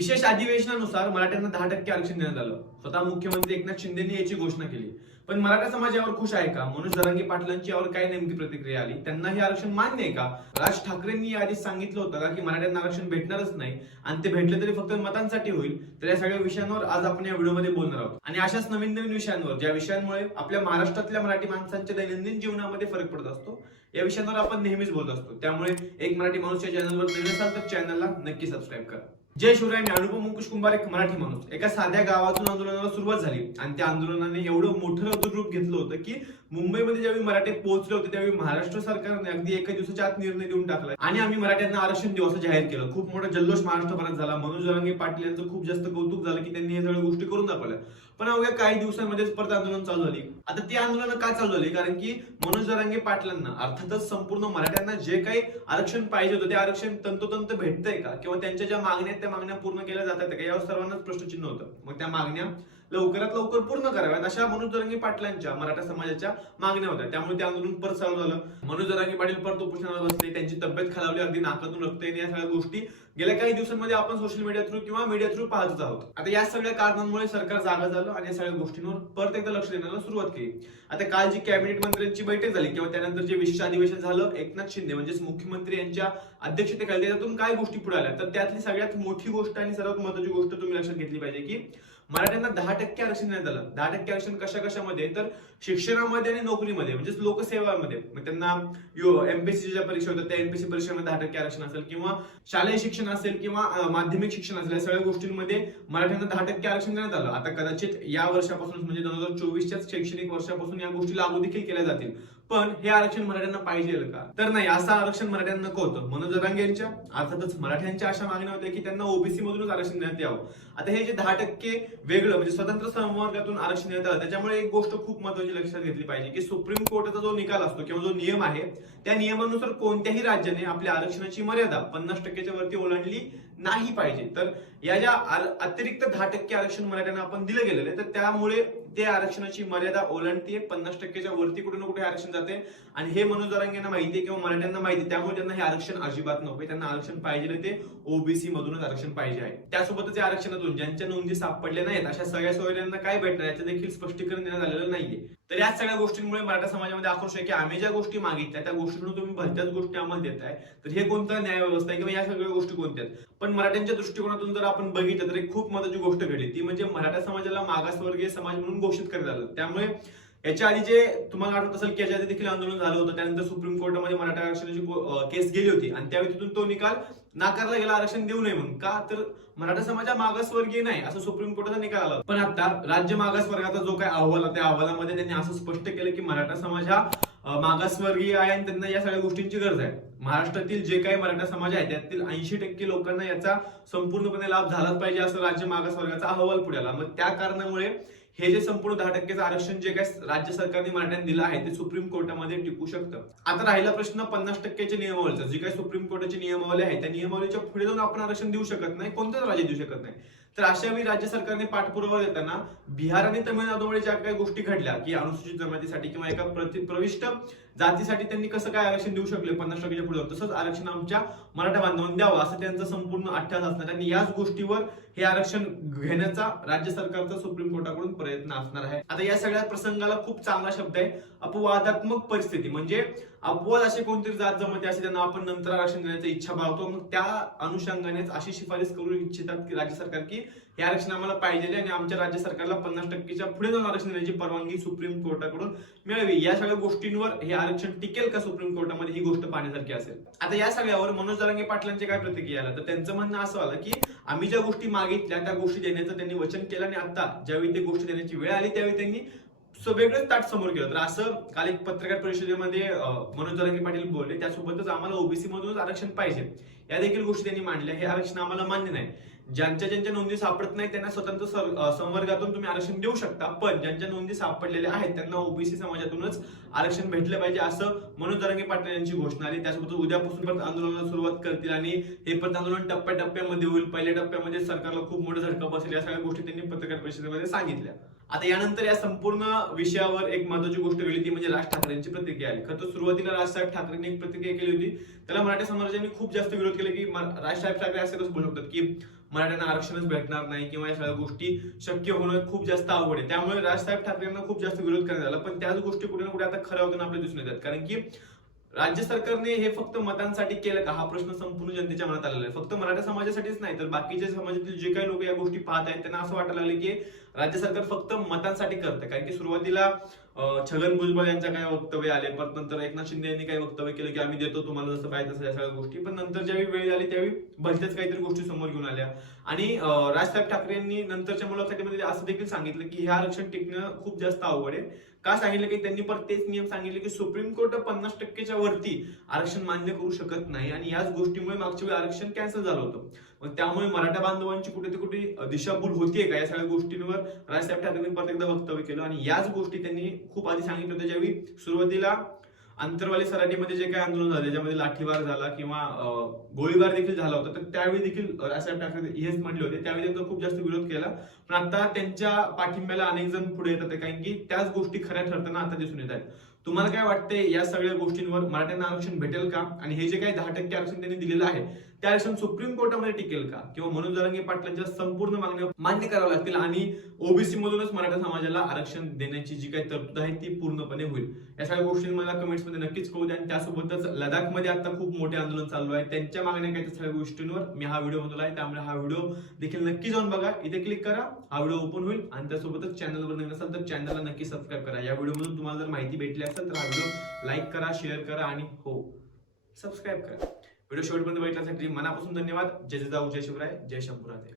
विशेष अधिवेशनानुसार मराठ्यांना दहा टक्के आरक्षण देण्यात आलं. स्वतः मुख्यमंत्री एकनाथ शिंदेनी याची घोषणा केली. पण मराठा समाज यावर खुश आहे का? मनोज जरांगे पाटलांची यावर काय नेमकी प्रतिक्रिया आली? त्यांना हे आरक्षण मान्य आहे का? राज ठाकरेंनी या आधीच सांगितलं होतं का की मराठ्यांना आरक्षण भेटणारच नाही आणि ते भेटले तरी फक्त मतांसाठी होईल? तर या सगळ्या विषयांवर आज आपण या व्हिडिओमध्ये बोलणार आहोत. आणि अशाच नवीन नवीन विषयांवर ज्या विषयांमुळे आपल्या महाराष्ट्रातल्या मराठी माणसांच्या दैनंदिन जीवनामध्ये फरक पडत असतो या विषयांवर आपण नेहमीच बोलत असतो. त्यामुळे एक मराठी माणूस या चॅनलवर नवीन असाल तर चॅनलला नक्की सबस्क्राईब करा. जय शिवराय मी अनुपम मुकुश कुंभार एक मराठी माणूस. एका साध्या गावातून आंदोलनाला सुरुवात झाली. आणि त्या आंदोलनाने एवढं मोठं रूप घेतलं होतं की मुंबईमध्ये ज्यावेळी मराठी पोहोचले होते त्यावेळी महाराष्ट्र सरकारने अगदी एका दिवसाच्या आत निर्णय देऊन टाकला. आणि आम्ही मराठ्यांना आरक्षण देऊ असं जाहीर केलं. खूप मोठा जल्लोष महाराष्ट्रभरात झाला. मनोज रंगे पाटील यांचं खूप जास्त कौतुक झालं की त्यांनी हे सगळ्या गोष्टी करून दाखवल्या. पण अवघ्या काही दिवसांमध्येच परत आंदोलन चालू झाली. आता ती आंदोलन का चालू झाली? कारण की मनोज जरांगे पाटलांना अर्थातच संपूर्ण मराठ्यांना जे काही आरक्षण पाहिजे होतं ते आरक्षण तंतोतंत भेटतंय का? किंवा त्यांच्या ज्या मागण्या आहेत त्या मागण्या पूर्ण केल्या जातात का? यावर सर्वांनाच प्रश्नचिन्ह होतं. मग त्या मागण्या लवकरात लवकर पूर्ण कराव्यात. अशा मनोजरांगी पाटलांच्या मराठा समाजाच्या मागण्या होत्या. त्यामुळे ते आंदोलन परत चालू झालं. मनोजरांगी पाटील परत उपोषणाला बसले. त्यांची तब्येत खालावली. अगदी नाकातून रक्त येणे या सगळ्या गोष्टी गेल्या काही दिवसांमध्ये आपण सोशल मीडिया थ्रू किंवा मीडिया थ्रू पाहतच आहोत. आता या सगळ्या कारणांमुळे सरकार जागा झालं आणि या सगळ्या गोष्टींवर परत एकदा लक्ष देण्याला सुरुवात केली. आता काल जी कॅबिनेट मंत्र्यांची बैठक झाली किंवा त्यानंतर जे विशेष अधिवेशन झालं एकनाथ शिंदे म्हणजेच मुख्यमंत्री यांच्या अध्यक्षतेखाली त्यातून काय गोष्टी पुढे आल्या. तर त्यातली सगळ्यात मोठी गोष्ट आणि सर्वात महत्वाची गोष्ट तुम्ही लक्षात घेतली पाहिजे की मराठ्यांना दहा टक्के आरक्षण देण्यात आलं. दहा टक्के आरक्षण कशा कशामध्ये तर शिक्षणामध्ये आणि नोकरीमध्ये म्हणजेच लोकसेवामध्ये. मग त्यांना एमपीएससीच्या परीक्षा होतात त्या एमपीएससी परीक्षेमध्ये दहा टक्के आरक्षण असेल किंवा शालेय शिक्षण असेल किंवा माध्यमिक शिक्षण असेल या सगळ्या गोष्टींमध्ये मराठ्यांना दहा टक्के आरक्षण देण्यात आलं. आता कदाचित या वर्षापासून म्हणजे दोन हजार चोवीसच्याच शैक्षणिक वर्षापासून या गोष्टी लागू देखील केल्या जातील. पण हे आरक्षण मराठ्यांना पाहिजे का? तर नाही असं आरक्षण मराठ्यांना नको होतं. मनोज जरांगे यांच्या अर्थातच मराठ्यांच्या अशा मागण्या होत्या की त्यांना ओबीसी मधूनच आरक्षण देण्यात यावं. आता हे जे दहा टक्के वेगळं म्हणजे स्वतंत्र संवर्गातून आरक्षण देण्यात आलं त्याच्यामुळे एक गोष्ट खूप महत्वाची लक्षात घेतली पाहिजे की सुप्रीम कोर्टाचा जो निकाल असतो किंवा जो नियम आहे त्या नियमानुसार कोणत्याही राज्याने आपल्या आरक्षणाची मर्यादा पन्नास टक्क्याच्या वरती ओलांडली नाही पाहिजे. तर या ज्या अतिरिक्त दहा टक्के आरक्षण मराठ्यांना आपण दिलं गेलेलं आहे तर त्यामुळे ते आरक्षणाची मर्यादा ओलांडते पन्नास टक्क्याच्या वरती कुठे ना कुठे आरक्षण जाते आणि हे मनोज जरांगेंना माहिती आहे किंवा मराठ्यांना माहिती त्यामुळे त्यांना हे आरक्षण अजिबात नको त्यांना आरक्षण पाहिजे ते ओबीसी मधूनच आरक्षण पाहिजे आहे. त्यासोबतच या आरक्षणातून ज्यांच्या नोंदी सापडल्या नाहीत अशा सगळ्या सोयऱ्यांना काय भेटणार? याचं देखील स्पष्टीकरण देण्यात आलेलं नाहीये. तर या सगळ्या गोष्टींमुळे मराठा समाजामध्ये आक्रोश आहे की आम्ही ज्या गोष्टी मागितल्या त्या गोष्टींकडून तुम्ही भलत्याच गोष्टी आम्हाला देताय. तर हे कोणतं न्याय व्यवस्था आहे किंवा या सगळ्या गोष्टी कोणत्या आहेत? पण मराठ्यांच्या दृष्टिकोनातून जर आपण बघितलं तर एक खूप महत्वाची गोष्ट घडली. ती म्हणजे मराठा समाजाला मागासवर्गीय समाज म्हणून घोषित करण्यात आलं त्यामुळे याच्या आधी जे तुम्हाला आठवत असेल की याच्या आधी देखील आंदोलन झालं होतं. त्यानंतर सुप्रीम कोर्टामध्ये मराठा आरक्षणाची केस गेली होती. आणि त्यावेळी तिथून तो निकाल नाकारला गेला आरक्षण देऊ नये म्हणून. का? तर मराठा समाजा मागासवर्गीय नाही असं सुप्रीम कोर्टाचा निकाल आला. पण आता राज्य मागास वर्गाचा जो काय अहवाल त्या अहवालामध्ये त्यांनी असं स्पष्ट केलं की मराठा समाज हा मागासवर्गीय आहे आणि त्यांना या सगळ्या गोष्टींची गरज आहे. महाराष्ट्रातील जे काही मराठा समाज आहे त्यातील ऐंशी टक्के लोकांना याचा संपूर्णपणे लाभ झालाच पाहिजे असं राज्य मागास वर्गाचा अहवाल पुढे आला. मग त्या कारणामुळे हे जे संपूर्ण दहा टक्केचं आरक्षण जे काय राज्य सरकारने मराठ्यांना दिलं आहे ते सुप्रीम कोर्टामध्ये टिकू शकतं. आता राहिला प्रश्न पन्नास टक्क्याच्या नियमावलीचा. जी काही सुप्रीम कोर्टाची नियमावली आहे त्या नियमावलीच्या पुढे जाऊन आपण आरक्षण देऊ शकत नाही कोणत्याच राज्य देऊ शकत नाही. तर अशा वेळी राज्य सरकारने पाठपुरावा देताना बिहार आणि तमिळनाडूमध्ये ज्या काही गोष्टी घडल्या की अनुसूचित जमातीसाठी किंवा एका प्रति- प्रविष्ट जातीसाठी त्यांनी कसं काय आरक्षण देऊ शकले? पन्नास टक्केच्या पुढे. तसंच आरक्षण आमच्या मराठा बांधवांना द्यावं असं त्यांचं संपूर्ण अठ्ठास असणार. आणि याच गोष्टीवर हे आरक्षण घेण्याचा राज्य सरकारचा सुप्रीम कोर्टाकडून प्रयत्न असणार आहे. आता या सगळ्या प्रसंगाला खूप चांगला शब्द आहे. अपवादात्मक परिस्थिती. म्हणजे अपवाद अशी कोणतरी जात जमते असे त्यांना आपण नंतर आरक्षण देण्याची इच्छा बाळगतो. मग त्या अनुषंगानेच अशी शिफारस करू इच्छितात की राज्य सरकार की हे आरक्षण आम्हाला पाहिजे आणि आमच्या राज्य सरकारला पन्नास टक्केच्या पुढे जाऊन आरक्षण देण्याची परवानगी सुप्रीम कोर्टाकडून मिळावी. या सगळ्या गोष्टींवर हे आरक्षण टिकेल का सुप्रीम कोर्टामध्ये? ही गोष्ट पाहण्यासारखी असेल. आता या सगळ्यावर मनोज जरांगे पाटलांचे काय प्रतिक्रिया आला? तर त्यांचं म्हणणं असं आलं की आम्ही ज्या गोष्टी मागितल्या त्या गोष्टी देण्याचं त्यांनी वचन केलं आणि आता ज्यावेळी ते गोष्टी देण्याची वेळ आली त्यावेळी त्यांनी सो वेगळंच ताट समोर केलं. तर असं काल एक पत्रकार परिषदेमध्ये मनोज जरांगे पाटील बोलले त्यासोबतच आम्हाला ओबीसी मधूनच आरक्षण पाहिजे. या देखील गोष्टी त्यांनी मांडल्या. हे आरक्षण आम्हाला मान्य नाही. ज्यांच्या ज्यांच्या नोंदी सापडत नाही त्यांना स्वतंत्र संवर्गातून तुम्ही आरक्षण देऊ शकता. पण ज्यांच्या नोंदी सापडलेल्या आहेत त्यांना ओबीसी समाजातूनच आरक्षण भेटलं पाहिजे असं मनोज दरंगे पाटील यांची घोषणा आली त्यासोबत उद्यापासून परत आंदोलनाला सुरुवात करतील आणि हे परत आंदोलन टप्प्याटप्प्यामध्ये होईल. पहिल्या टप्प्यामध्ये सरकारला खूप मोठा झटका बसेल या सगळ्या गोष्टी त्यांनी पत्रकार परिषदेमध्ये सांगितल्या. आता यानंतर या संपूर्ण विषयावर एक महत्वाची गोष्ट घडली ती म्हणजे राज ठाकरेंची प्रतिक्रिया आली. खरं तर सुरुवातीला राजसाहेब ठाकरेंनी एक प्रतिक्रिया केली होती. त्याला मराठा समाजाने खूप जास्त विरोध केला की राजसाहेब ठाकरे असं कसं बोलू शकतात की मराठ्यांना आरक्षणच भेटणार नाही किंवा या सगळ्या गोष्टी शक्य होणं खूप जास्त आवड आहे. त्यामुळे राजसाहेब ठाकरेंना खूप जास्त विरोध करण्यात आला पण त्याच गोष्टी कुठे ना कुठे आता खऱ्या होताना आपल्याला दिसून येतात. कारण की राज्य सरकारने हे फक्त मतांसाठी केलं का? हा प्रश्न संपूर्ण जनतेच्या मनात आलेला आहे. फक्त मराठा समाजासाठीच नाही तर बाकीच्या समाजातील जे काही लोक या गोष्टी पाहत आहेत त्यांना असं वाटायला लागले की राज्य सरकार फक्त मतांसाठी करतं कारण की सुरुवातीला छगन भुजबळ यांच्या काही वक्तव्य आले परत नंतर एकनाथ शिंदे यांनी काही वक्तव्य केलं की आम्ही देतो तुम्हाला जसं पाहिजे तसं या सगळ्या गोष्टी. पण नंतर ज्यावेळी वेळ आली त्यावेळी भलत्याच काहीतरी गोष्टी समोर घेऊन आल्या. आणि अं, राजसाहेब ठाकरे यांनी नंतरच्या मुलाखतीमध्ये असं देखील सांगितलं की हे आरक्षण टिकणं खूप जास्त अवघड आहे. का सांगितलं? की त्यांनी परत तेच नियम सांगितले की सुप्रीम कोर्ट पन्नास टक्केच्या वरती आरक्षण मान्य करू शकत नाही. आणि याच गोष्टीमुळे मागच्या वेळी आरक्षण कॅन्सल झालं होतं. त्यामुळे मराठा बांधवांची कुठे ते कुठे दिशाभूल होतीये का या सगळ्या गोष्टींवर? राजसाहेब ठाकरेंनी परत एकदा वक्तव्य केलं. आणि याच गोष्टी त्यांनी खूप आधी सांगितलं होतं ज्यावेळी सुरुवातीला आंतरवाली सराटीमध्ये जे काही आंदोलन झालं ज्यामध्ये लाठीमार झाला किंवा गोळीबार देखील झाला होता तर त्यावेळी देखील राजसाहेब ठाकरे हेच म्हटले होते. त्यावेळी त्यांचा खूप जास्त विरोध केला. पण आता त्यांच्या पाठिंब्याला अनेक जण पुढे येतात कारण की त्याच गोष्टी खऱ्या ठरताना आता दिसून येत आहेत. तुम्हाला काय वाटतंय या सगळ्या गोष्टींवर मराठ्यांना आरक्षण भेटेल का? आणि हे जे काही दहा टक्के आरक्षण त्यांनी दिलेलं आहे ते आरक्षण सुप्रीम कोर्टामध्ये टिकेल का? किंवा मनोज जरांगे पाटलांच्या संपूर्ण मागण्या मान्य कराव्या लागतील आणि ओबीसी मधूनच मराठा समाजाला आरक्षण देण्याची जी काही तरतूद आहे ती पूर्णपणे होईल. या सगळ्या गोष्टी मला कमेंट्समध्ये नक्कीच कळू द्या. आणि त्यासोबतच लडाखमध्ये आता खूप मोठे आंदोलन चालू आहे. त्यांच्या मागण्या काय त्या सगळ्या गोष्टींवर मी हा व्हिडिओ बनवला आहे. त्यामुळे हा व्हिडिओ देखील नक्की जाऊन बघा. इथे क्लिक करा. हा व्हिडिओ ओपन होईल. आणि त्यासोबतच चॅनलवर नवीन असाल तर चॅनलला नक्की सबस्क्राईब करा. या व्हिडिओमधून तुम्हाला जर माहिती भेटली असेल तर हा व्हिडिओ लाईक करा शेअर करा आणि हो सबस्क्राईब करा. व्हिडिओ शेवटपर्यंत बघितल्यासाठी मनापासून धन्यवाद. जय जिजाऊ जय शिवराय जय शंभूराजे.